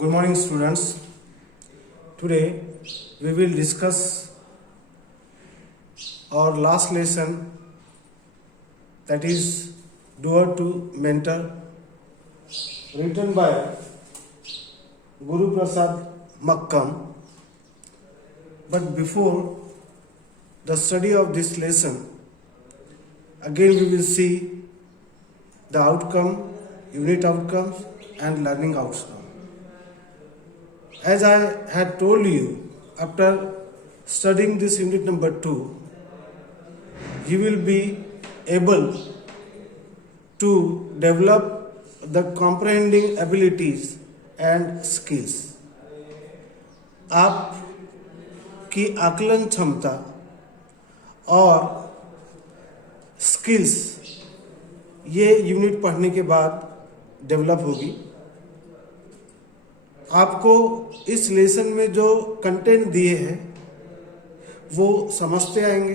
Good morning, students. Today we will discuss our last lesson, that is Doer to Mentor, written by Guru Prasad Makkam. But before the study of this lesson, again we will see the outcome, unit outcomes and learning outcomes. As I had told you, after studying this unit number 2, you will be able to develop the comprehending abilities and skills. आपकी आकलन क्षमता और स्किल्स ये यूनिट पढ़ने के बाद डेवलप होगी. आपको इस लेसन में जो कंटेंट दिए हैं वो समझते आएंगे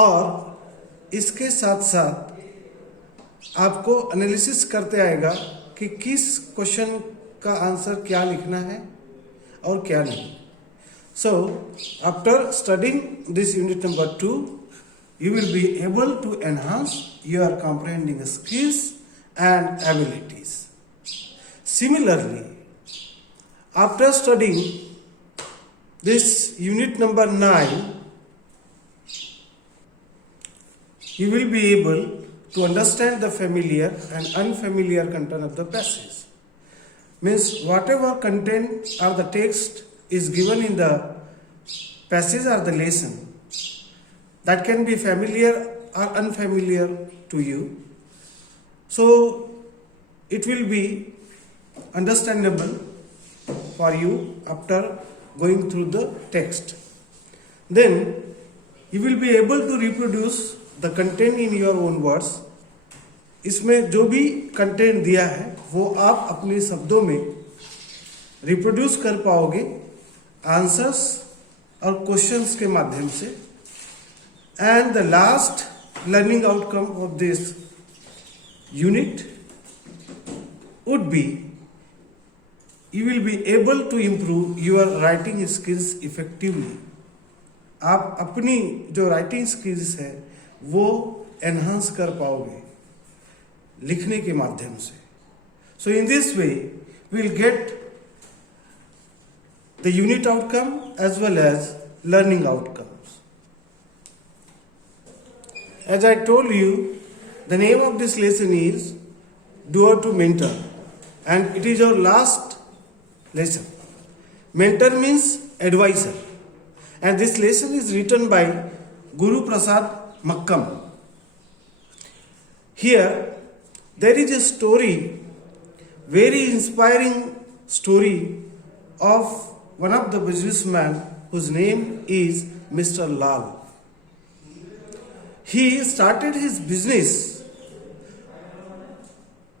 और इसके साथ साथ आपको एनालिसिस करते आएगा कि किस क्वेश्चन का आंसर क्या लिखना है और क्या नहीं. So after studying this unit number 2, you will be able to enhance your comprehending skills and abilities. Similarly, after studying this unit number 9, you will be able to understand the familiar and unfamiliar content of the passage. Means whatever content or the text is given in the passage or the lesson, that can be familiar or unfamiliar to you. So it will be understandable for you after going through the text. Then you will be able to reproduce the content in your own words. इसमें जो भी कंटेंट दिया है वो आप अपने शब्दों में रिप्रोड्यूस कर पाओगे आंसर्स और क्वेश्चंस के माध्यम से. And the last learning outcome of this unit would be you will be able to improve your writing skills effectively. आप अपनी जो राइटिंग स्किल्स है वो एनहांस कर पाओगे लिखने के माध्यम से. So in this way we will get the unit outcome as well as learning outcomes. As I told you, the name of this lesson is Doer to Mentor, and it is our last lesson. Mentor means advisor, and this lesson is written by Guru Prasad Makkam. Here there is a story, very inspiring story of one of the businessmen whose name is Mr. Lal. He started his business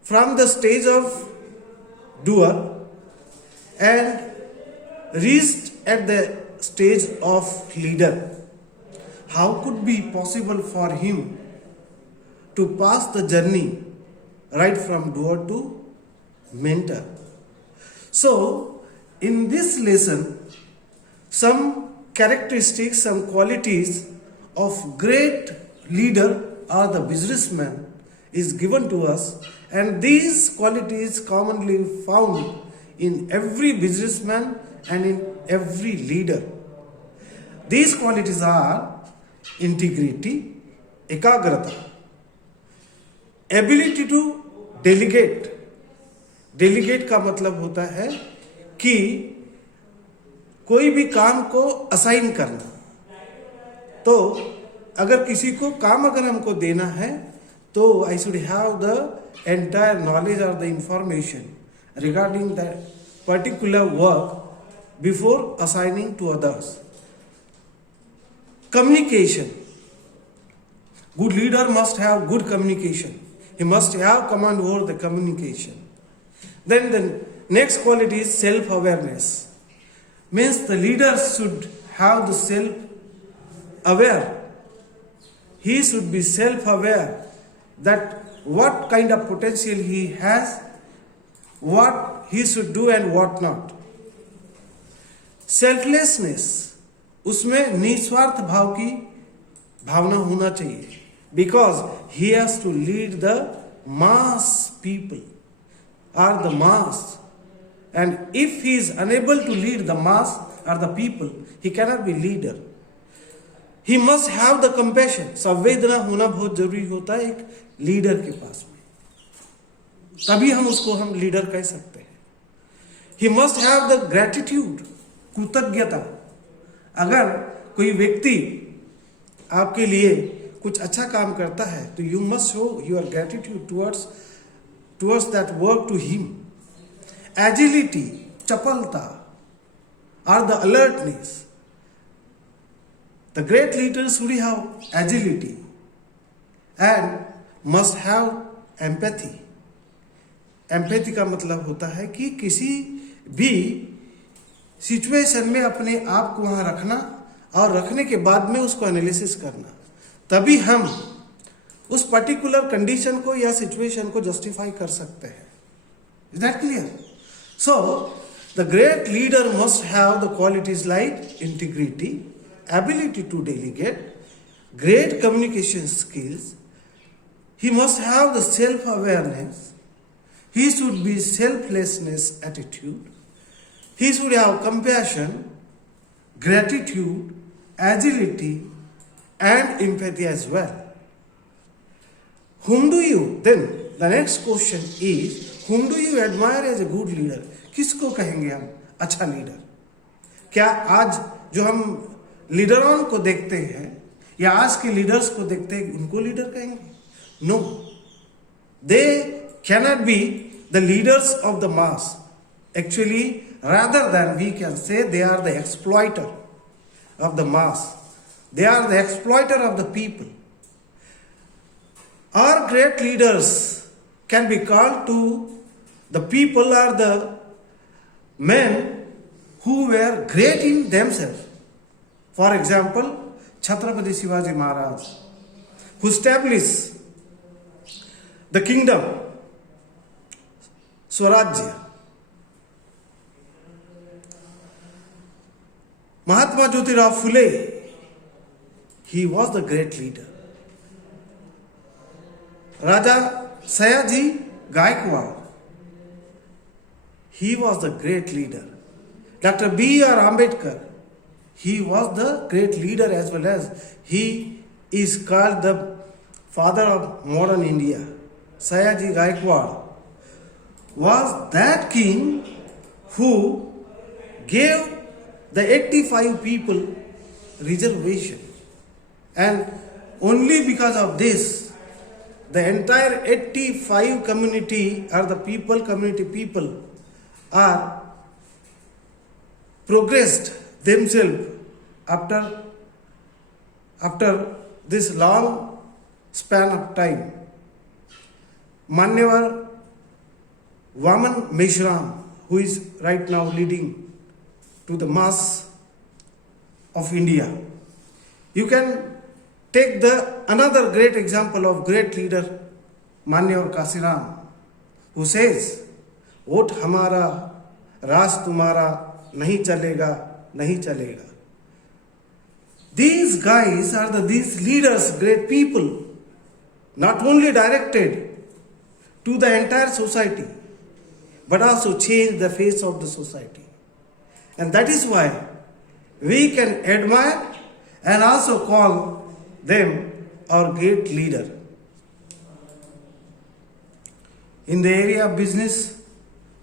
from the stage of doer and reached at the stage of leader. How could be possible for him to pass the journey right from doer to mentor? So in this lesson, some characteristics, some qualities of great leader or the businessman is given to us, and these qualities commonly found in every businessman and in every leader. These qualities are integrity, ekagrata, ability to delegate. Delegate का मतलब होता है कि कोई भी काम को असाइन करना. तो अगर किसी को काम अगर हमको देना है तो I should have the entire knowledge और the information regarding the particular work before assigning to others. Communication. Good leader must have good communication. He must have command over the communication. Then the next quality is self-awareness. Means the leader should have the self-aware. He should be self-aware that what kind of potential he has what he should do and what not. Selflessness, उसमें निस्वार्थ भाव की भावना होना चाहिए, because he has to lead the mass people are the mass, and if he is unable to lead the mass are the people, he cannot be leader. He must have the compassion, संवेदना होना बहुत जरूरी होता है एक लीडर के पास में, तभी हम उसको हम लीडर कह सकते हैं. ही मस्ट हैव द ग्रेटिट्यूड, कृतज्ञता. अगर कोई व्यक्ति आपके लिए कुछ अच्छा काम करता है तो you must show your gratitude towards that work to him. Agility, चपलता, or the alertness. The great leader should have agility and must have empathy. Empathy का मतलब होता है कि किसी भी सिचुएशन में अपने आप को वहां रखना और रखने के बाद में उसको एनालिसिस करना, तभी हम उस पर्टिकुलर कंडीशन को या सिचुएशन को जस्टिफाई कर सकते हैं. Is that clear? So the great leader must have the qualities like integrity, ability to delegate, great communication skills. He must have the self awareness. He should be selflessness attitude. He should have compassion, gratitude, agility, and empathy as well. Whom do you, then the next question is, whom do you admire as a good leader? किसको कहेंगे हम अच्छा लीडर? क्या आज जो हम लीडरों को देखते हैं या आज के लीडर्स को देखते हैं उनको लीडर कहेंगे? No, they cannot be the leaders of the mass. Actually, rather than we can say they are the exploiter of the mass. They are the exploiter of the people. Our great leaders can be called to the people are the men who were great in themselves. For example, Chhatrapati Shivaji Maharaj, who established the kingdom, Swarajya. Mahatma Jyotirao Phule, he was the great leader. Raja Sayaji Gaikwad, he was the great leader. Dr. B.R. Ambedkar, he was the great leader as well as he is called the father of modern India. Sayaji Gaikwad was that king who gave the 85 people reservation, and only because of this the entire 85 community or the community people are progressed themselves after this long span of time. Manyavar Vaman Meshram, who is right now leading to the mass of India. You can take another great example of great leader, Manyavar Kasiram, who says, vote हमारा, राज तुम्हारा, नहीं चलेगा, नहीं चलेगा. These guys are these leaders, great people, not only directed to the entire society, but also change the face of the society. And that is why we can admire and also call them our great leader. In the area of business,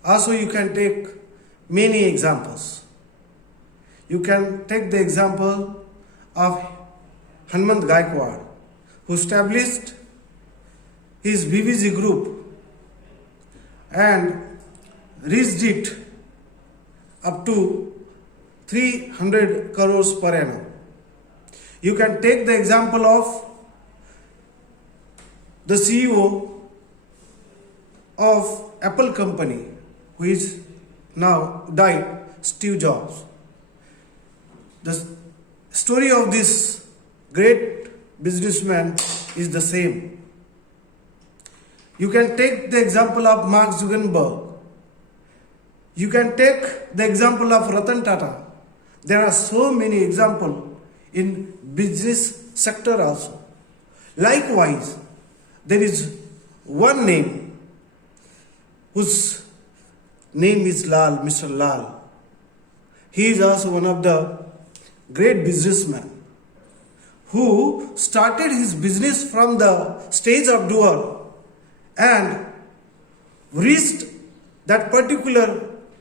also you can take many examples. You can take the example of Hanmant Gaikwad, who established his BVG group and reached it up to 300 crores per annum. You can take the example of the CEO of Apple company, who is now died, Steve Jobs. The story of this great businessman is the same. You can take the example of Mark Zuckerberg, You can take the example of Ratan Tata. There are so many examples in business sector also. Likewise, there is one name whose name is Lal, Mr. Lal. He is also one of the great businessmen who started his business from the stage of doer and reached that particular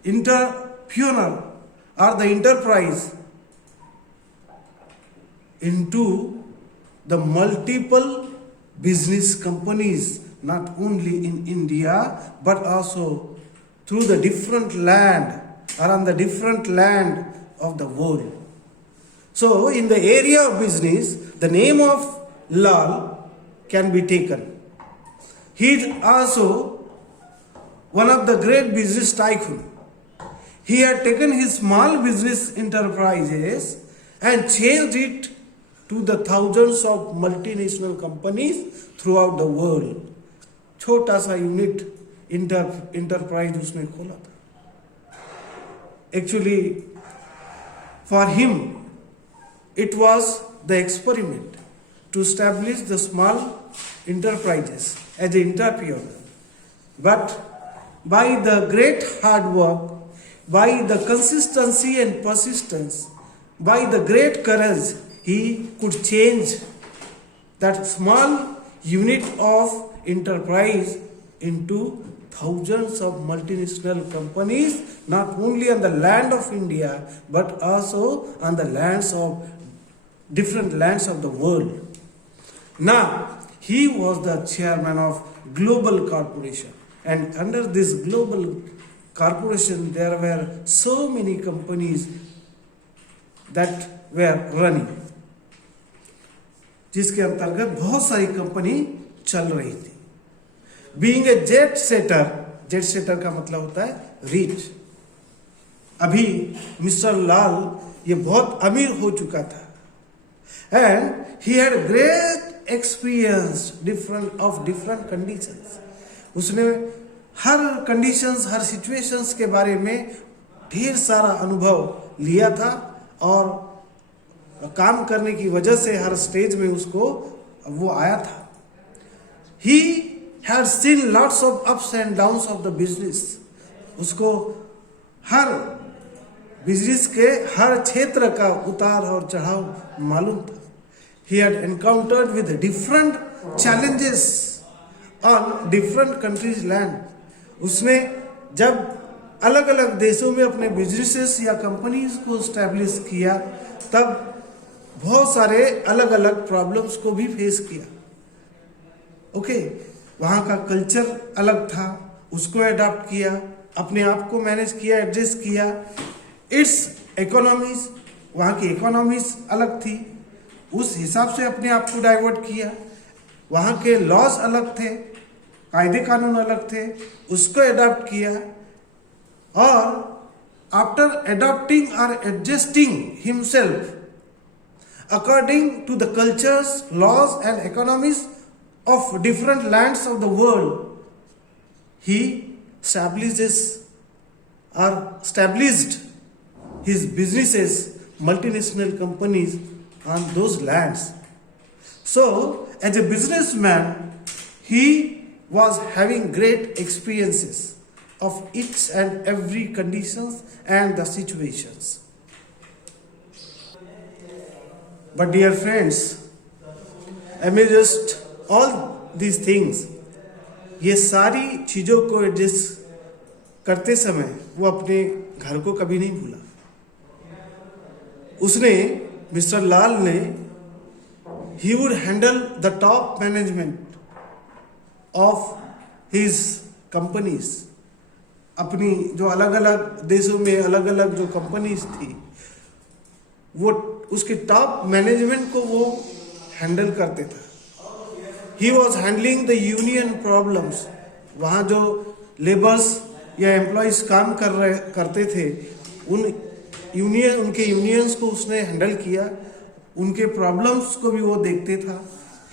entrepreneur or the enterprise into the multiple business companies, not only in India but also through the different land or on the different land of the world. So in the area of business, the name of Lal can be taken. He is also one of the great business tycoon. He had taken his small business enterprises and changed it to the thousands of multinational companies throughout the world. छोटा सा unit enterprise उसने खोला था. Actually, for him, it was the experiment to establish the small enterprises as an entrepreneur. But by the great hard work, by the consistency and persistence, by the great courage, he could change that small unit of enterprise into thousands of multinational companies, not only on the land of India, but also on the lands of different lands of the world. Now, he was the chairman of Global Corporation, and under this Global Corporation, there were so many companies that were running, जिसके अंतर्गत बहुत सारी कंपनी चल रही थी. Being a jet shutter का मतलब होता है रिच. अभी मिस्टर लाल ये बहुत अमीर हो चुका था, and he had great experience different conditions. उसने हर कंडीशंस, हर सिचुएशंस के बारे में ढेर सारा अनुभव लिया था, और काम करने की वजह से हर स्टेज में उसको वो आया था. He had seen lots of ups and downs of the business. उसको हर बिजनेस के हर क्षेत्र का उतार और चढ़ाव मालूम था. He had encountered with different challenges on different countries land. उसने जब अलग अलग देशों में अपने बिजनेसेस या कंपनीज को स्टैब्लिश किया, तब बहुत सारे अलग अलग प्रॉब्लम्स को भी फेस किया. ओके, वहाँ का कल्चर अलग था, उसको अडॉप्ट किया, अपने आप को मैनेज किया, एडजस्ट किया. इट्स इकोनॉमीज, वहाँ की इकोनॉमीज अलग थी, उस हिसाब से अपने आप को डाइवर्ट किया. वहाँ के लॉज अलग थे, कायदे कानून अलग थे, उसको अडॉप्ट किया. और आफ्टर अडॉप्टिंग और adjusting himself according to the cultures, laws and economies of different lands of the world, he established his businesses, multinational companies on those lands. So, as a businessman, he was having great experiences of each and every conditions and the situations. But dear friends, amidst all these things, ये सारी चीज़ों को एडजस्ट करते समय वो अपने घर को कभी नहीं भूला. उसने, मिस्टर लाल ने, he would handle the top management of his companies. अपनी जो अलग अलग देशों में अलग अलग जो कंपनीज थी, वो उसके टॉप मैनेजमेंट को वो हैंडल करते थे. He was handling the union problems. वहाँ जो लेबर्स या एम्प्लॉयज काम करते थे, उनके यूनियंस को उसने हैंडल किया, उनके प्रॉब्लम्स को भी वो देखते था.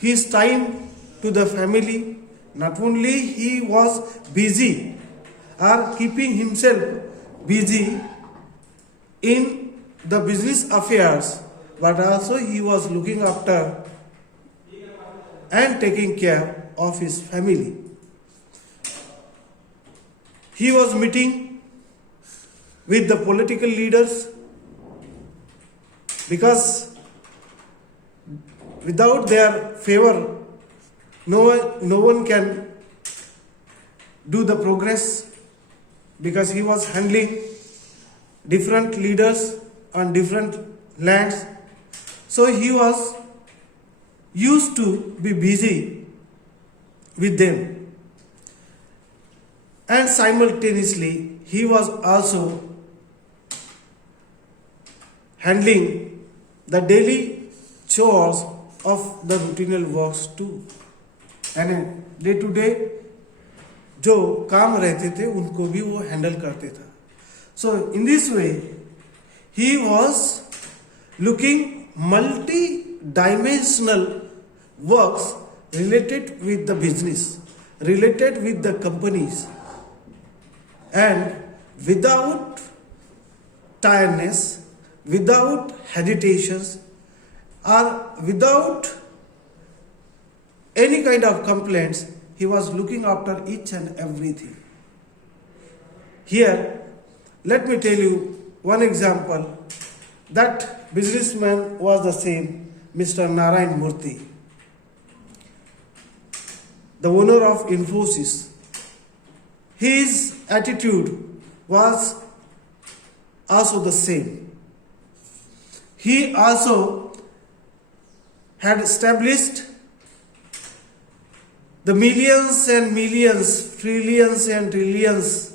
His time to the family, not only he was busy or keeping himself busy in the business affairs, but also he was looking after and taking care of his family. He was meeting with the political leaders because without their favor, no one can do the progress, because he was handling different leaders on different lands. So he was used to be busy with them. And simultaneously, he was also handling the daily chores of the routine works too. And day to day जो काम रहते थे उनको भी वो handle करते था. So in this way he was looking multi dimensional works related with the business, related with the companies, and without tiredness, without hesitations, or without any kind of complaints, he was looking after each and everything. Here, let me tell you one example. That businessman was the same, Mr. Narayan Murthy, the owner of Infosys. His attitude was also the same. He also had established the millions and millions, trillions and trillions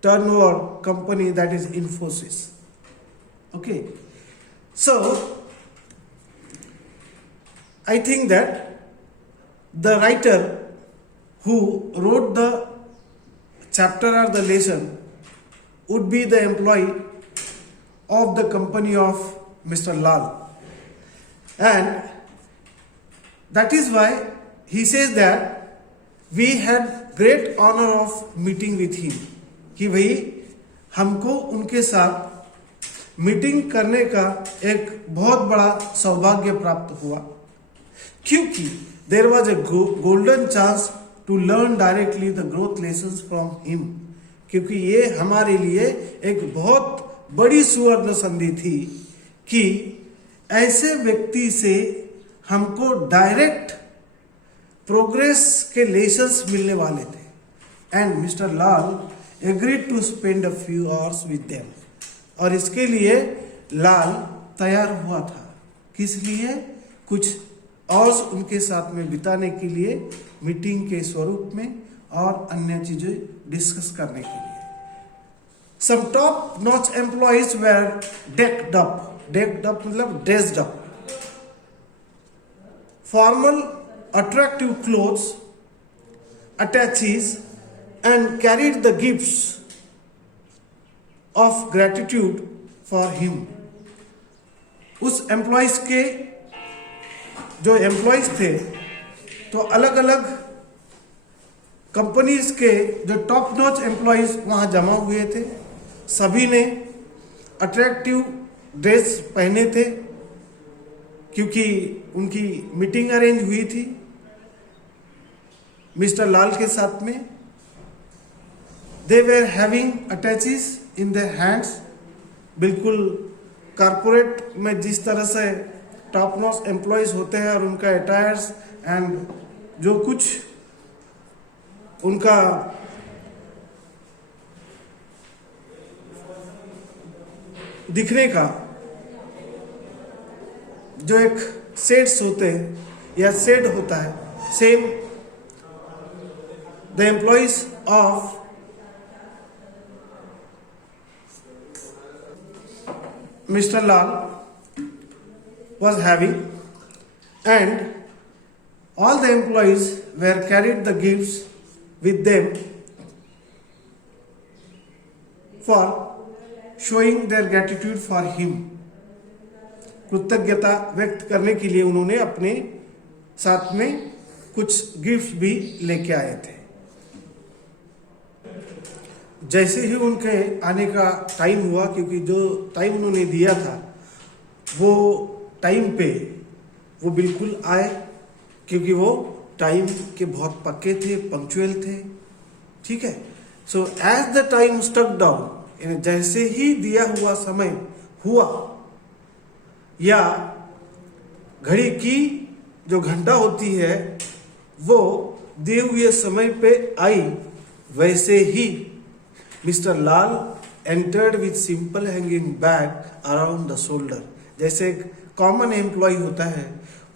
turnover company, that is Infosys. Okay. So, I think that the writer who wrote the chapter or the lesson would be the employee of the company of Mr. Lal. And that is why he says that we had great honor of meeting with him. कि भाई हमको उनके साथ मीटिंग करने का एक बहुत बड़ा सौभाग्य प्राप्त हुआ, क्योंकि there was a golden chance to learn directly the growth lessons from him. क्योंकि ये हमारे लिए एक बहुत बड़ी सुवर्ण संधि थी कि ऐसे व्यक्ति से हमको डायरेक्ट प्रोग्रेस के लेसन्स मिलने वाले थे. And mister Lal agreed to spend a few hours with them. और इसके लिए लाल तैयार हुआ था. किस लिए? कुछ आवर्स उनके साथ में बिताने के लिए, मीटिंग के स्वरूप में और अन्य चीजें डिस्कस करने के लिए. Some top notch employees were decked up मतलब dressed up. Formal attractive clothes, attaches, and carried the gifts of gratitude for him. उस एम्प्लॉयज के जो एम्प्लॉयज थे, तो अलग अलग कंपनीज के जो टॉप नॉच एम्प्लॉयज वहां जमा हुए थे. सभी ने अट्रैक्टिव ड्रेस पहने थे क्योंकि उनकी मीटिंग अरेंज हुई थी मिस्टर लाल के साथ में. They were having attaches in their hands. बिल्कुल कॉर्पोरेट में जिस तरह से टॉप नॉच एम्प्लॉयज होते हैं और उनका अटायर्स एंड जो कुछ उनका दिखने का जो एक सेट्स होते हैं या सेट होता है, same the employees of Mr. Lal was having, and all the employees were carried the gifts with them for showing their gratitude for him. कृतज्ञता व्यक्त करने के लिए उन्होंने अपने साथ में कुछ गिफ्ट भी लेके आए थे. जैसे ही उनके आने का टाइम हुआ, क्योंकि जो टाइम उन्होंने दिया था वो टाइम पे वो बिल्कुल आए, क्योंकि वो टाइम के बहुत पक्के थे, पंक्चुअल थे। ठीक है। So as the time stuck down, जैसे ही दिया हुआ समय हुआ या घड़ी की जो घंटा होती है वो दिए हुए समय पे आई, वैसे ही mister Lal entered with simple hanging bag around the shoulder. जैसे एक कॉमन एम्प्लॉय होता है,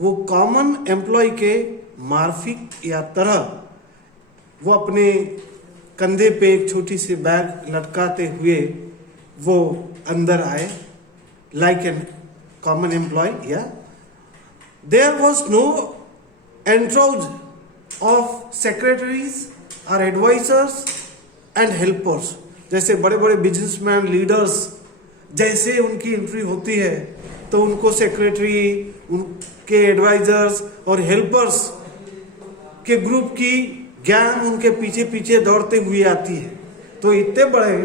वो कॉमन एम्प्लॉय के मार्फिक या तरह वो अपने कंधे पे एक छोटी सी बैग लटकाते हुए वो अंदर आए, लाइक एन कॉमन एम्प्लॉय। या there was no entourage of secretaries और एडवाइजर्स एंड हेल्पर्स। जैसे बड़े बड़े बिजनेसमैन, लीडर्स, जैसे उनकी एंट्री होती है तो उनको सेक्रेटरी, उनके एडवाइजर्स और हेल्पर्स के ग्रुप की गैंग उनके पीछे पीछे दौड़ते हुए आती है। तो इतने बड़े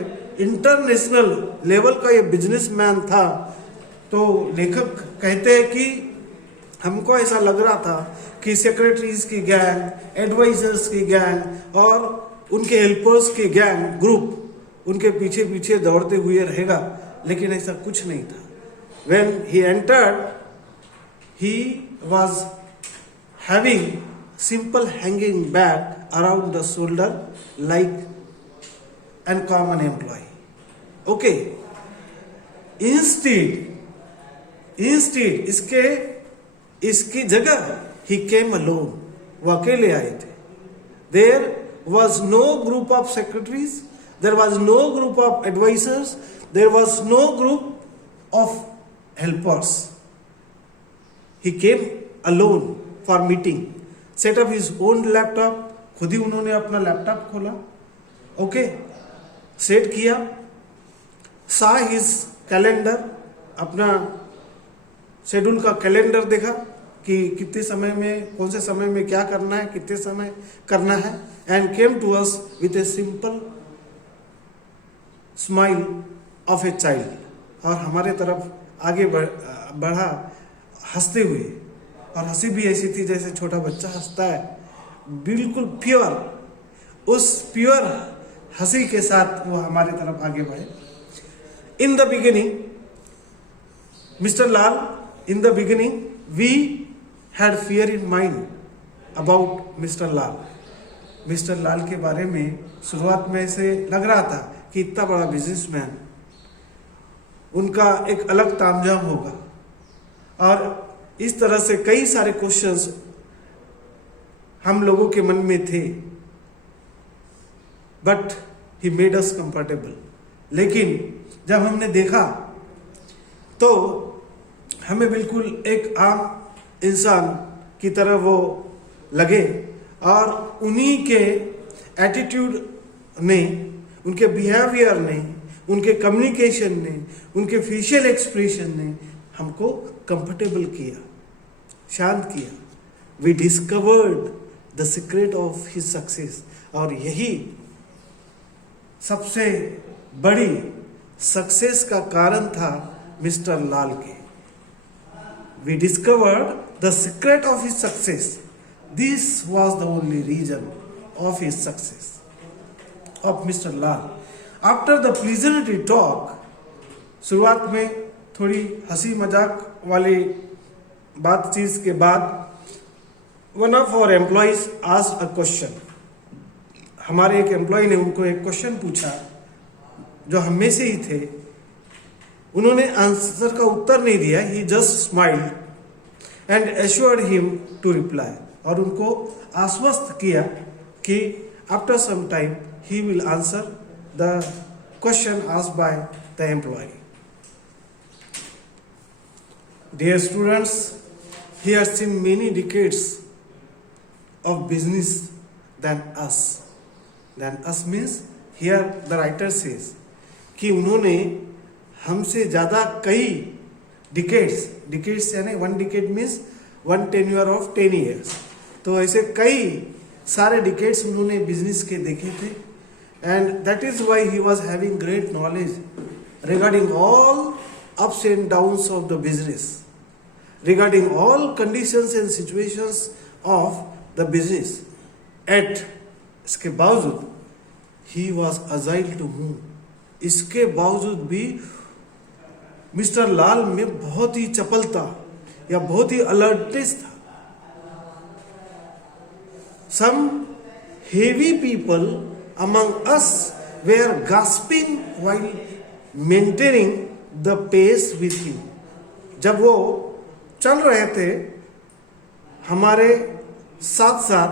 इंटरनेशनल लेवल का ये बिजनेसमैन था। तो लेखक कहते हैं कि हमको ऐसा लग रहा था कि सेक्रेटरीज की गैंग, एडवाइजर्स की गैंग और उनके हेल्पर्स की गैंग, ग्रुप उनके पीछे पीछे दौड़ते हुए रहेगा, लेकिन ऐसा कुछ नहीं था। When he entered, he was having simple hanging bag around the shoulder like an common employee. Okay. Instead इसकी जगह he came alone. वो अकेले आए थे। There was no group of secretaries. There was no group of advisors. There was no group of helpers. He came alone for meeting. Set up his own laptop. खुद ही उन्होंने अपना लैपटॉप खोला, okay, set किया। saw his calendar, अपना शेड्यूल का कैलेंडर देखा कि कितने समय में, कौन से समय में क्या करना है, कितने समय करना है। And came to us with a simple smile of a child, और हमारे तरफ आगे बढ़ा हंसते हुए। और हंसी भी ऐसी थी जैसे छोटा बच्चा हंसता है, बिल्कुल प्योर। उस प्योर हंसी के साथ वो हमारे तरफ आगे बढ़े। In the beginning mister Lal, in the beginning we had fear in mind about mister Lal. Mister Lal के बारे में शुरुआत में ऐसे लग रहा था कि इतना बड़ा बिजनेसमैन, उनका एक अलग तामझाम होगा, और इस तरह से कई सारे क्वेश्चंस हम लोगों के मन में थे। But he made us comfortable. लेकिन जब हमने देखा तो हमें बिल्कुल एक आम इंसान की तरह वो लगे, और उन्हीं के एटीट्यूड ने, उनके बिहेवियर ने, उनके कम्युनिकेशन ने, उनके फेशियल एक्सप्रेशन ने हमको कंफर्टेबल किया, शांत किया। We discovered the secret of his success. और यही सबसे बड़ी सक्सेस का कारण था मिस्टर लाल के। We discovered the secret of his success. This was the only reason of his success of mister Lal. After the pleasantry talk, शुरुआत में थोड़ी हंसी मजाक वाली बातचीत के बाद, one of our employees asked a question. हमारे एक एम्प्लॉय ने उनको एक क्वेश्चन पूछा जो हम में से ही थे। उन्होंने आंसर का उत्तर नहीं दिया, he just smiled and assured him to reply, और उनको आश्वस्त किया कि after some time he will answer the question asked by the employee. Dear students, he has seen many decades of business than us. Than us means here the writer says कि उन्होंने हमसे ज़्यादा कई decades यानी 1 decade means 1 tenure of 10 years, तो ऐसे कई सारे decades उन्होंने बिजनेस के देखे थे। and that is why he was having great knowledge regarding all ups and downs of the business, regarding all conditions and situations of the business. At इसके बावजूद he was agile to move. इसके बावजूद भी मिस्टर लाल में बहुत ही चपलता या बहुत ही अलर्टनेस था. Some heavy people among us were gasping while maintaining the pace with him. जब वो चल रहे थे हमारे साथ साथ,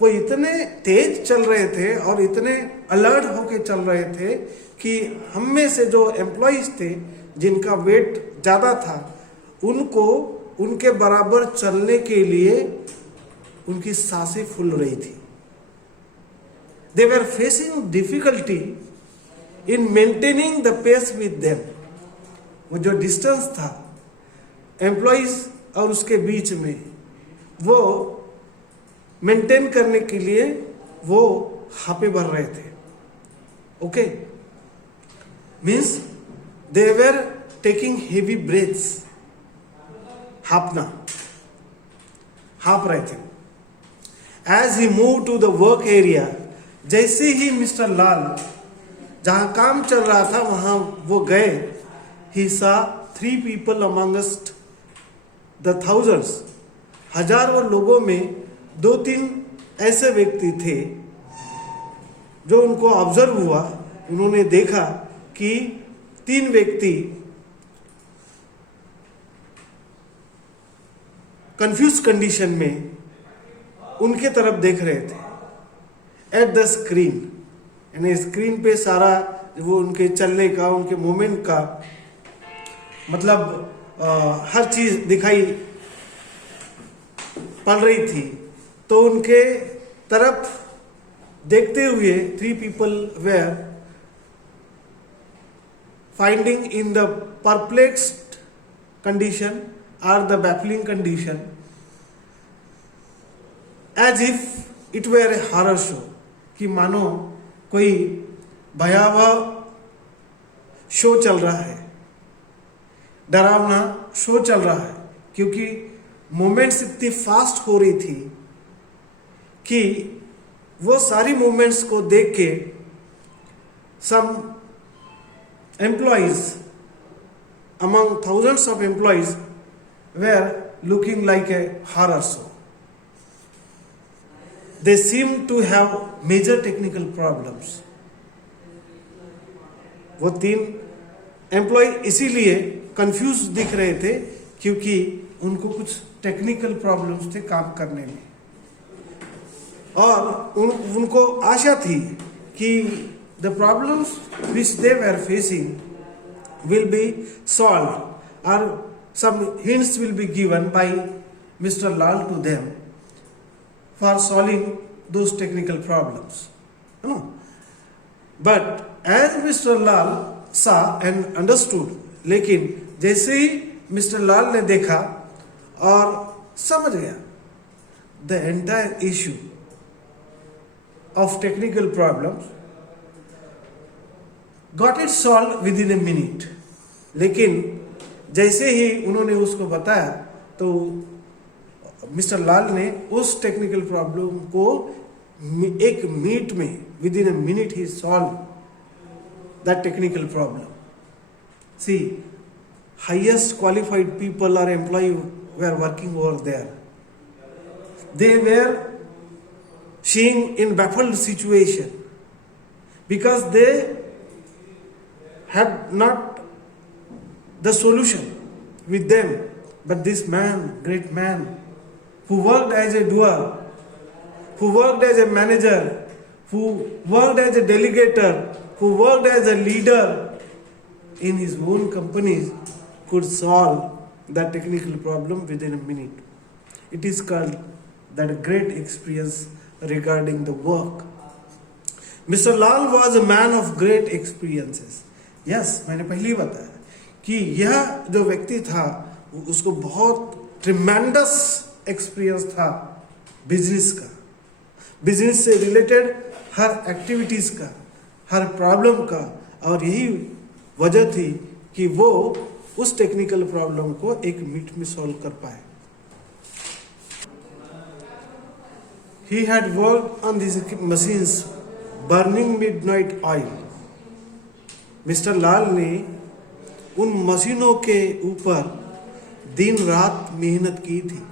वो इतने तेज चल रहे थे और इतने अलर्ट होके चल रहे थे कि हम में से जो एम्प्लॉइज थे जिनका वेट ज़्यादा था, उनको उनके बराबर चलने के लिए उनकी सांसें फूल रही थी. They were facing difficulty in maintaining the pace with them. वो जो डिस्टेंस था एम्प्लॉइज और उसके बीच में, वो मेंटेन करने के लिए वो हापे भर रहे थे. Okay, means they were taking heavy breaths, हाँप रहे थे. As he move to the work area, जैसे ही मिस्टर लाल जहां काम चल रहा था वहां वो गए, ही सा 3 people amongst the thousands. हजारों लोगों में 2-3 ऐसे व्यक्ति थे जो उनको ऑब्जर्व हुआ. उन्होंने देखा कि 3 व्यक्ति कंफ्यूज कंडीशन में उनके तरफ देख रहे थे. एट द स्क्रीन, यानी स्क्रीन पे सारा वो उनके चलने का, उनके मूवमेंट का मतलब हर चीज दिखाई पड़ रही थी. तो उनके तरफ देखते हुए 3 people were finding in the perplexed condition or the baffling condition as if it were a horror show, कि मानो कोई भयावह शो चल रहा है, डरावना शो चल रहा है. क्योंकि मूवमेंट्स इतनी फास्ट हो रही थी कि वो सारी मूवमेंट्स को देख के some employees among thousands of employees were looking like a horror show. They seem to have major technical problems. वो 3 एम्प्लॉय इसीलिए कंफ्यूज दिख रहे थे क्योंकि उनको कुछ टेक्निकल प्रॉब्लम्स थे काम करने में, और उनको आशा थी कि the problems which they were facing will be solved और some hints will be given by mister Lal to them for solving those technical problems. You know? But as Mr. Lal saw and understood, लेकिन जैसे ही mister Lal ने देखा और समझ गया, the entire issue of technical problems got it solved within a minute. लेकिन जैसे ही उन्होंने उसको बताया तो मिस्टर लाल ने उस टेक्निकल प्रॉब्लम को एक मिनट में, within a minute he solve that technical problem. See, highest qualified people are employ वे are working over there. They were seeing in baffled situation because they had not the solution with them. But this man, great man, who worked as a doer, who worked as a manager, who worked as a delegator, who worked as a leader in his own companies, could solve that technical problem within a minute. It is called that great experience regarding the work. Mr. Lal was a man of great experiences. Yes, मैंने पहले ही बताया कि यह जो व्यक्ति था उसको बहुत ट्रिमेंडस एक्सपीरियंस था बिजनेस का, बिजनेस से रिलेटेड हर एक्टिविटीज का, हर प्रॉब्लम का, और यही वजह थी कि वो उस टेक्निकल प्रॉब्लम को एक मिनट में सॉल्व कर पाए। He had worked on these machines burning midnight oil. Mister Lal ने उन मशीनों के ऊपर दिन रात मेहनत की थी,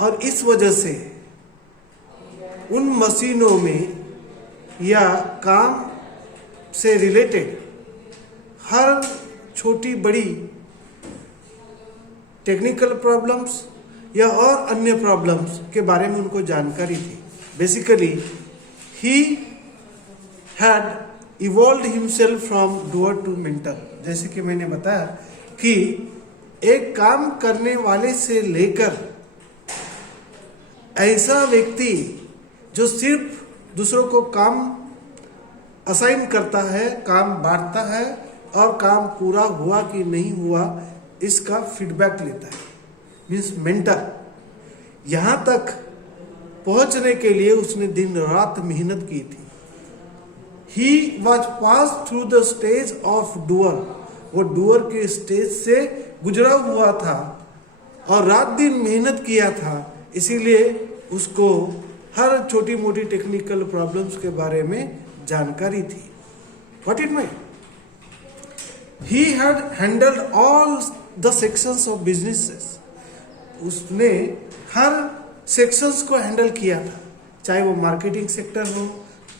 और इस वजह से उन मशीनों में या काम से रिलेटेड हर छोटी बड़ी टेक्निकल प्रॉब्लम्स या और अन्य प्रॉब्लम्स के बारे में उनको जानकारी थी। Basically he had evolved himself from doer to mentor. जैसे कि मैंने बताया कि एक काम करने वाले से लेकर ऐसा व्यक्ति जो सिर्फ दूसरों को काम असाइन करता है, काम बांटता है और काम पूरा हुआ कि नहीं हुआ इसका फीडबैक लेता है, मीन्स मेंटर। यहां तक पहुंचने के लिए उसने दिन रात मेहनत की थी। He was pass through the stage of doer. वो डूअर के स्टेज से गुजरा हुआ था और रात दिन मेहनत किया था, इसीलिए उसको हर छोटी मोटी टेक्निकल प्रॉब्लम्स के बारे में जानकारी थी। What it mean? He had handled all the sections of businesses. उसने हर सेक्शंस को हैंडल किया था, चाहे वो मार्केटिंग सेक्टर हो,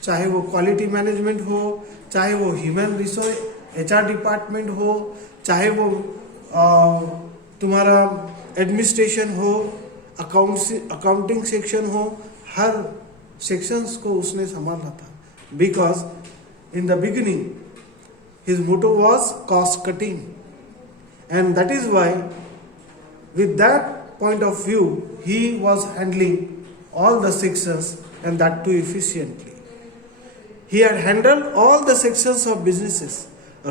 चाहे वो क्वालिटी मैनेजमेंट हो, चाहे वो ह्यूमन रिसोर्स HR डिपार्टमेंट हो, चाहे वो तुम्हारा एडमिनिस्ट्रेशन हो, अकाउंटिंग सेक्शन हो, हर सेक्शंस को उसने संभाला था। Because in the beginning his motto was cost cutting, and that is why with that point of view he was handling all the sections, and that too efficiently. He had handled all the sections of businesses,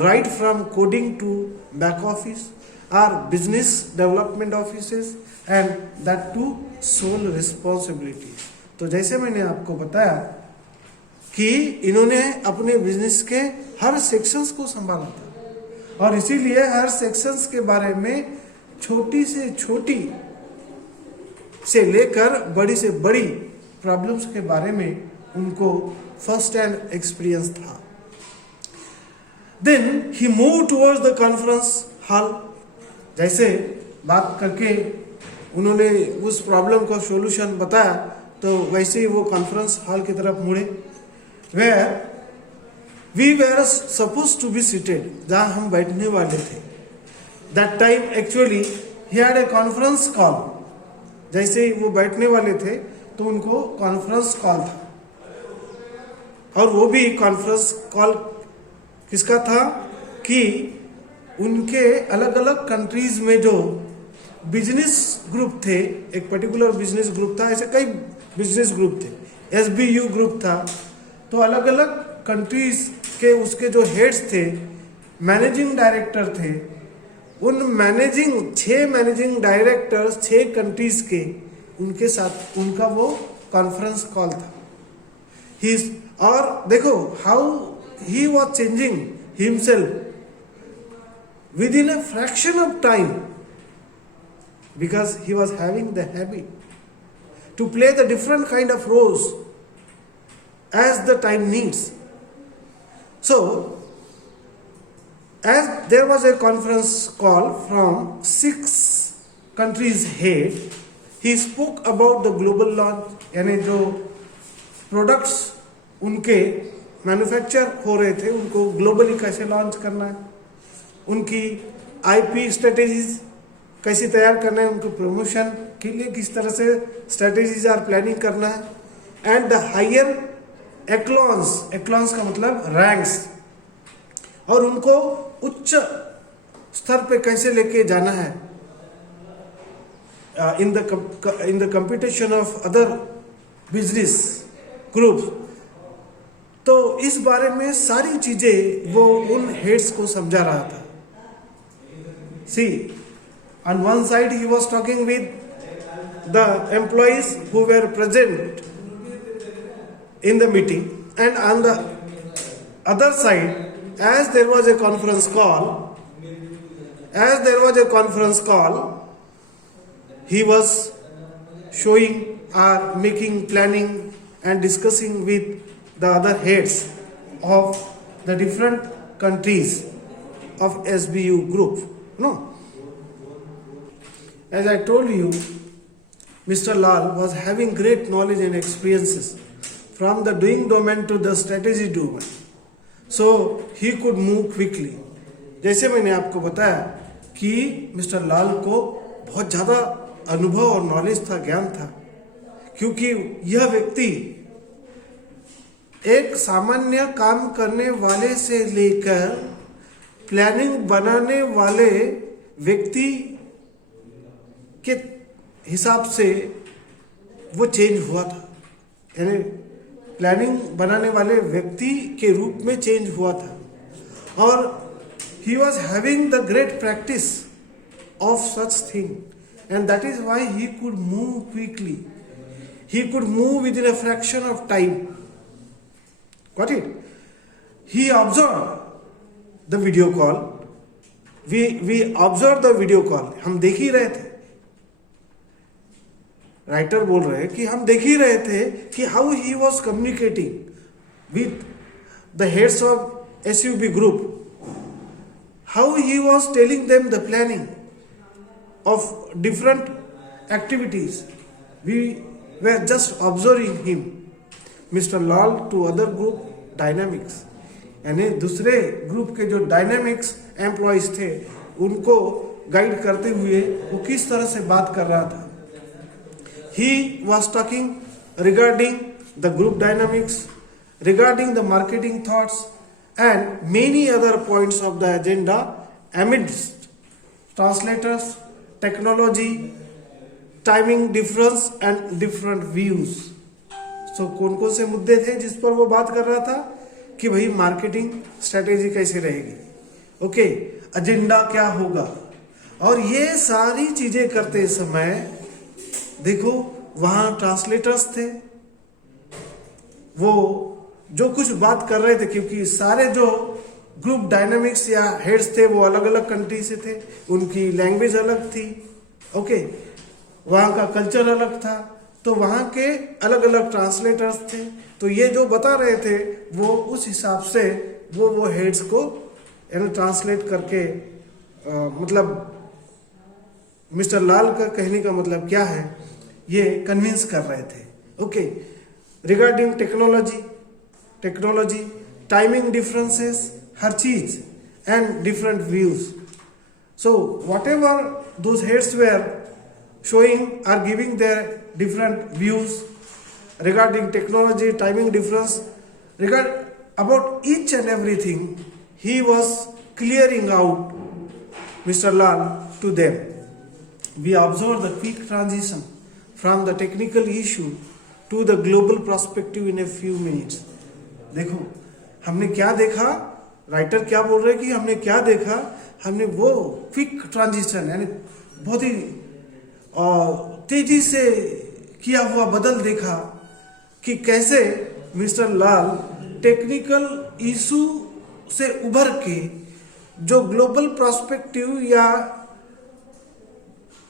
right from coding to back office or business development offices, and that too sole responsibility. तो जैसे मैंने आपको बताया कि इन्होंने अपने बिजनेस के हर सेक्शंस को संभाला था, और इसीलिए हर सेक्शंस के बारे में छोटी से छोटी से लेकर बड़ी से बड़ी प्रॉब्लम्स के बारे में उनको फर्स्ट हैंड एक्सपीरियंस था। Then he move towards the conference hall. जैसे बात करके उन्होंने उस प्रॉब्लम का सॉल्यूशन बताया, तो वैसे ही वो कॉन्फ्रेंस हॉल की तरफ मुड़े, where we were suppose to be seated, जहां हम बैठने वाले थे। That time actually he had a conference call. जैसे ही वो बैठने वाले थे तो उनको कॉन्फ्रेंस कॉल था, और वो भी कॉन्फ्रेंस कॉल किसका था कि उनके अलग अलग कंट्रीज में जो बिजनेस ग्रुप थे, एक पर्टिकुलर बिजनेस ग्रुप था, ऐसे कई बिजनेस ग्रुप थे, SBU ग्रुप था, तो अलग अलग कंट्रीज के उसके जो हेड्स थे, मैनेजिंग डायरेक्टर थे, उन 6 मैनेजिंग डायरेक्टर्स 6 कंट्रीज के, उनके साथ उनका वो कॉन्फ्रेंस कॉल था। और देखो how he was changing himself within a fraction of time, because he was having the habit to play the different kind of roles as the time needs. So as there was a conference call from 6 countries head, he spoke about the global launch, यानी जो प्रोडक्ट्स उनके मैन्युफैक्चर हो रहे थे उनको ग्लोबली कैसे लॉन्च करना है, उनकी IP स्ट्रेटेजीज कैसे तैयार करना है, उनको प्रमोशन के लिए किस तरह से स्ट्रेटेजीज और प्लानिंग करना है, एंड द हायर एक्लॉन्स का मतलब रैंक्स, और उनको उच्च स्तर पे कैसे लेके जाना है in the competition of other business groups. तो इस बारे में सारी चीजें वो उन हेड्स को समझा रहा था। See, on one side he was talking with the employees who were present in the meeting, And on the other side, as there was a conference call, he was showing or making planning and discussing with the other heads of the different countries of SBU group. No. As I told you, Mr. Lal was having great knowledge and experiences from the doing domain to the strategy domain. So he could move quickly. जैसे मैंने आपको बताया कि मिस्टर लाल को बहुत ज़्यादा अनुभव और नॉलेज था, ज्ञान था, क्योंकि यह व्यक्ति एक सामान्य काम करने वाले से लेकर प्लानिंग बनाने वाले व्यक्ति के हिसाब से वो चेंज हुआ था, यानी प्लानिंग बनाने वाले व्यक्ति के रूप में चेंज हुआ था। और he was having the great practice of such thing, and that is why he could move quickly. He could move within a fraction of time. Got it? He observed the video call. We observed the video call. हम देख ही रहे थे, राइटर बोल रहे हैं कि हम देख ही रहे थे कि how he was communicating with the heads of SUB group, how he was telling them the planning of different activities. We were just observing him. Mr. Lal to other group dynamics, यानी दूसरे ग्रुप के जो dynamics employees थे उनको गाइड करते हुए वो किस तरह से बात कर रहा था. He was talking regarding the group dynamics, regarding the marketing thoughts and many other points of the agenda amidst translators, technology, timing difference and different views. So कौन कौन से मुद्दे थे जिस पर वो बात कर रहा था कि भाई मार्केटिंग स्ट्रेटेजी कैसे रहेगी, ओके, एजेंडा क्या होगा. और ये सारी चीजें करते समय देखो वहां ट्रांसलेटर्स थे, वो जो कुछ बात कर रहे थे, क्योंकि सारे जो ग्रुप डायनामिक्स या हेड्स थे वो अलग अलग कंट्री से थे, उनकी लैंग्वेज अलग थी, ओके, वहाँ का कल्चर अलग था, तो वहाँ के अलग अलग ट्रांसलेटर्स थे. तो ये जो बता रहे थे वो उस हिसाब से वो हेड्स को यानी ट्रांसलेट करके मतलब मिस्टर लाल का कहने का मतलब क्या है ये कन्विंस कर रहे थे. Okay, regarding technology, timing differences, हर चीज and different views. So whatever those heads were showing or giving their different views regarding technology, timing difference, about each and everything, he was clearing out Mr. Lal to them. We observe the quick transition from the technical issue to the global perspective in a few minutes. देखो हमने क्या देखा, राइटर क्या बोल रहे कि हमने क्या देखा, हमने वो क्विक ट्रांजिशन यानी बहुत ही तेजी से किया हुआ बदल देखा कि कैसे मिस्टर लाल टेक्निकल इशू से उभर के जो ग्लोबल पर्सपेक्टिव या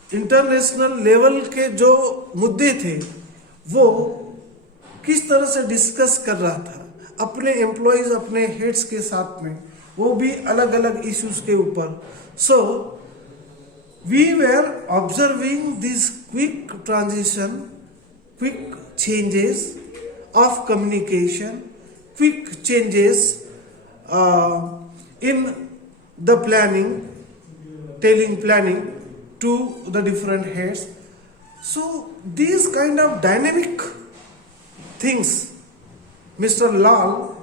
इंटरनेशनल लेवल के जो मुद्दे थे वो किस तरह से डिस्कस कर रहा था अपने एम्प्लॉयज, अपने हेड्स के साथ में, वो भी अलग अलग इश्यूज के ऊपर. सो we were observing this quick transition, quick changes of communication, quick changes in the planning, telling planning to the different heads. So these kind of dynamic things Mr. Lal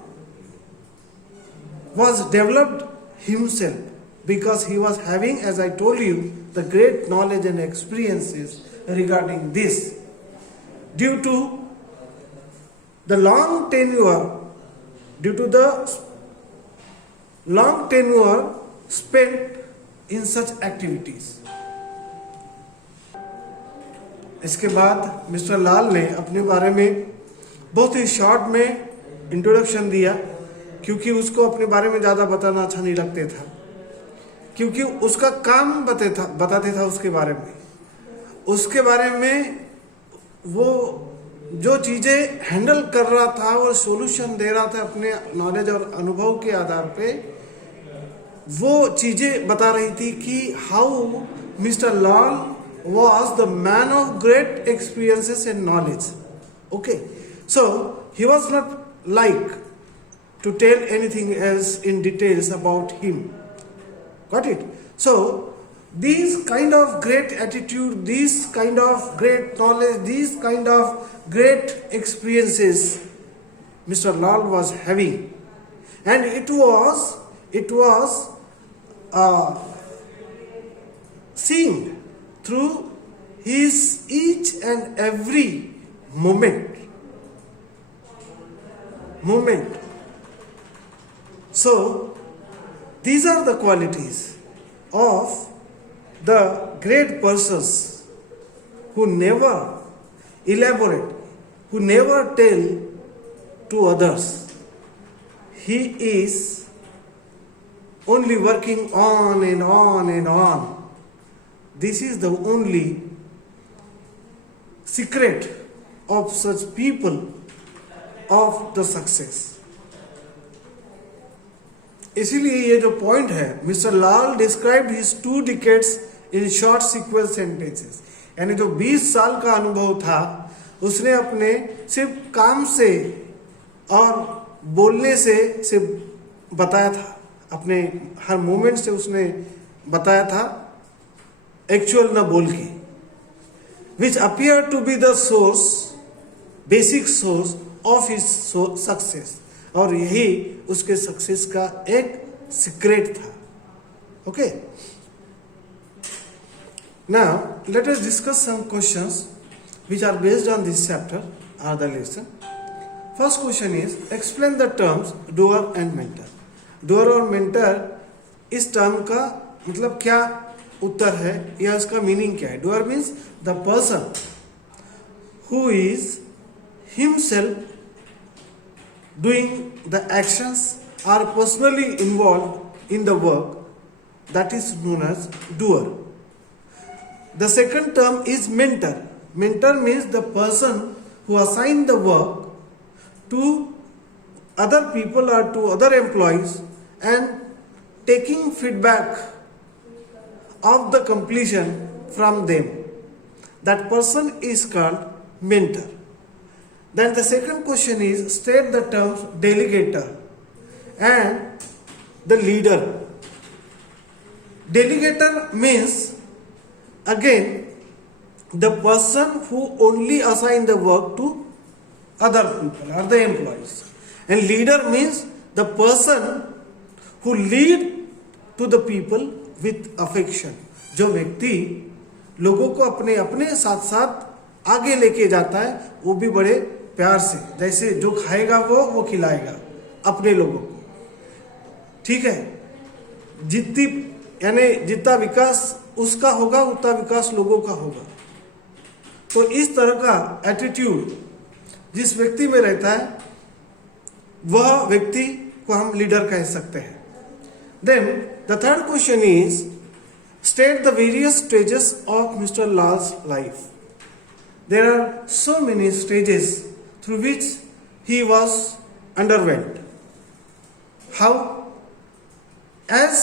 was developed himself, because he was having, as I told you, the great knowledge and experiences regarding this. Due to the long tenure spent in such activities. इसके बाद मिस्टर लाल ने अपने बारे में बहुत ही शॉर्ट में इंट्रोडक्शन दिया, क्योंकि उसको अपने बारे में ज़्यादा बताना अच्छा नहीं लगते था, क्योंकि उसका काम बताते था उसके बारे में वो जो चीज़ें हैंडल कर रहा था और सॉल्यूशन दे रहा था अपने नॉलेज और अनुभव के आधार पे, वो चीज़ें बता रही थी कि how mister Lal was the man of great experiences and knowledge. Okay, so he was not like to tell anything else in details about him. Got it? So these kind of great attitude, these kind of great knowledge, these kind of great experiences Mr. Lal was having, and it was seen through his each and every moment. So, these are the qualities of the great persons who never elaborate, who never tell to others. He is only working on and on and on. This is the only secret of such people of the success. इसीलिए ये जो पॉइंट है, मिस्टर लाल described his 2 decades in short sequence sentences. यानी जो 20 साल का अनुभव था उसने अपने सिर्फ काम से और बोलने से सिर्फ बताया था, अपने हर मोमेंट से उसने बताया था, एक्चुअल न बोल के, which appear to be the source, basic source of his success. और यही उसके सक्सेस का एक सीक्रेट था. Okay, now let us discuss some questions which are based on this chapter or the lesson. First question is, explain the terms doer and mentor. Doer और mentor, इस टर्म का मतलब क्या उत्तर है या इसका मीनिंग क्या है. Doer means the person who is himself doing the actions or personally involved in the work, that is known as doer. The second term is mentor. Mentor means the person who assign the work to other people or to other employees and taking feedback of the completion from them. That person is called mentor. Then the second question is, state the terms delegator and the leader. Delegator means again the person who only assign the work to other people or the employees. And leader means the person who lead to the people with affection. जो व्यक्ति लोगों को अपने अपने साथ साथ आगे लेके जाता है, वो भी बड़े प्यार से, जैसे जो खाएगा वो खिलाएगा अपने लोगों को. ठीक है, जितना विकास उसका होगा उतना विकास लोगों का होगा. तो इस तरह का एटीट्यूड जिस व्यक्ति में रहता है वह व्यक्ति को हम लीडर कह सकते हैं. Then the third question is, state the various stages of mister Lal's life. There are so many stages through which he was underwent. How? As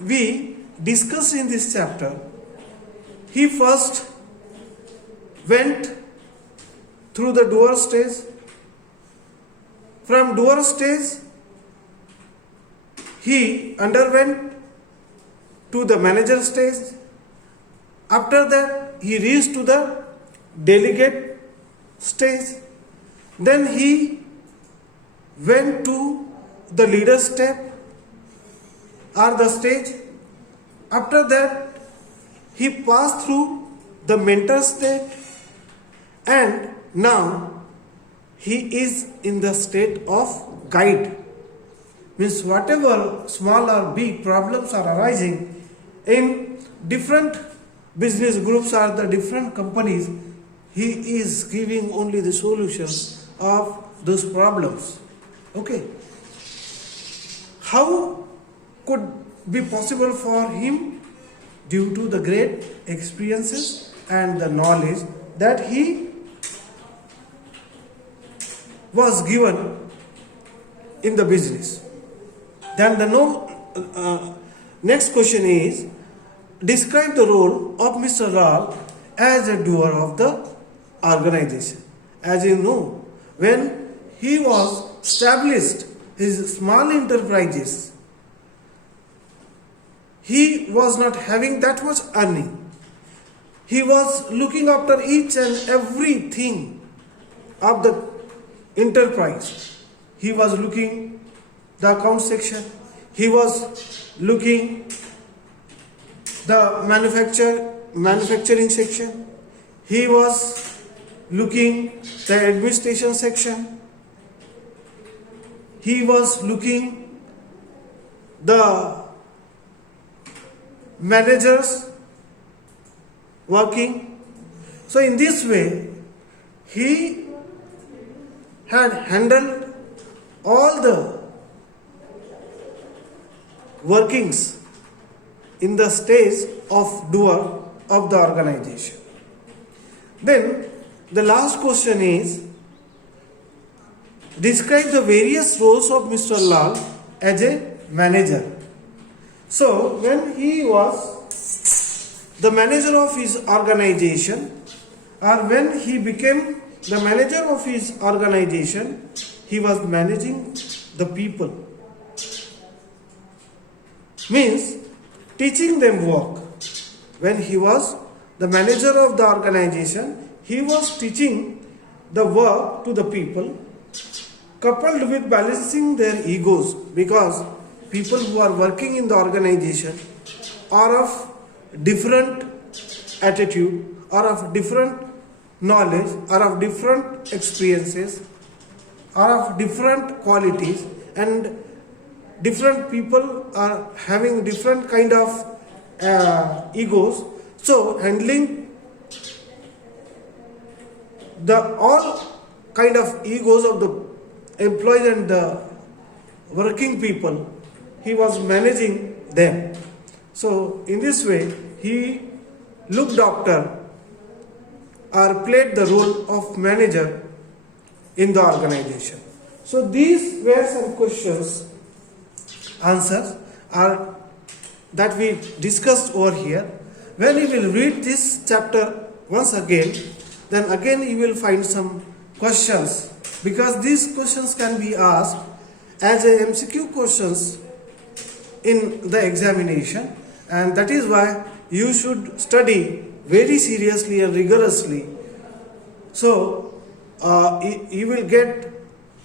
we discuss in this chapter, he first went through the doer stage. From doer stage, he underwent to the manager stage. After that, he reached to the delegate stage. Then he went to the leader step or the stage. After that, he passed through the mentor stage, and now he is in the state of guide. Means whatever small or big problems are arising in different business groups or the different companies, he is giving only the solutions of those problems. Okay. How could be possible for him? Due to the great experiences and the knowledge that he was given in the business. Then the next question is, describe the role of Mr. Lal as a doer of the organization. As you know, when he was established his small enterprises, he was not having that much earning. He was looking after each and everything of the enterprise. He was looking the account section. He was looking the manufacturing section. He was looking the administration section. He was looking the managers working. So in this way, he had handled all the workings in the stage of doer of the organization. Then the last question is, describe the various roles of Mr. Lal as a manager. So when he was the manager of his organization, or when he became the manager of his organization, he was managing the people. Means teaching them work. When he was the manager of the organization, he was teaching the work to the people, coupled with balancing their egos, because people who are working in the organization are of different attitude, are of different knowledge, are of different experiences, are of different qualities, and different people are having different kind of egos. So handling the all kind of egos of the employees and the working people, he was managing them. So in this way, he looked after or played the role of manager in the organization. So these were some questions, answers are that we discussed over here. When you will read this chapter once again, then again you will find some questions, because these questions can be asked as a MCQ questions in the examination, and that is why you should study very seriously and rigorously. So you will get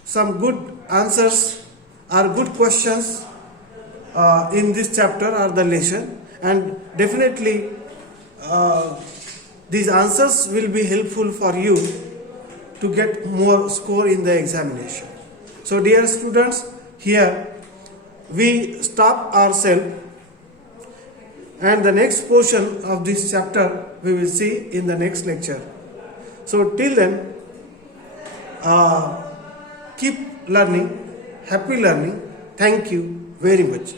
some good answers or good questions in this chapter or the lesson, and definitely these answers will be helpful for you to get more score in the examination. So dear students, here we stop ourselves, and the next portion of this chapter we will see in the next lecture. So till then, keep learning, happy learning. Thank you very much.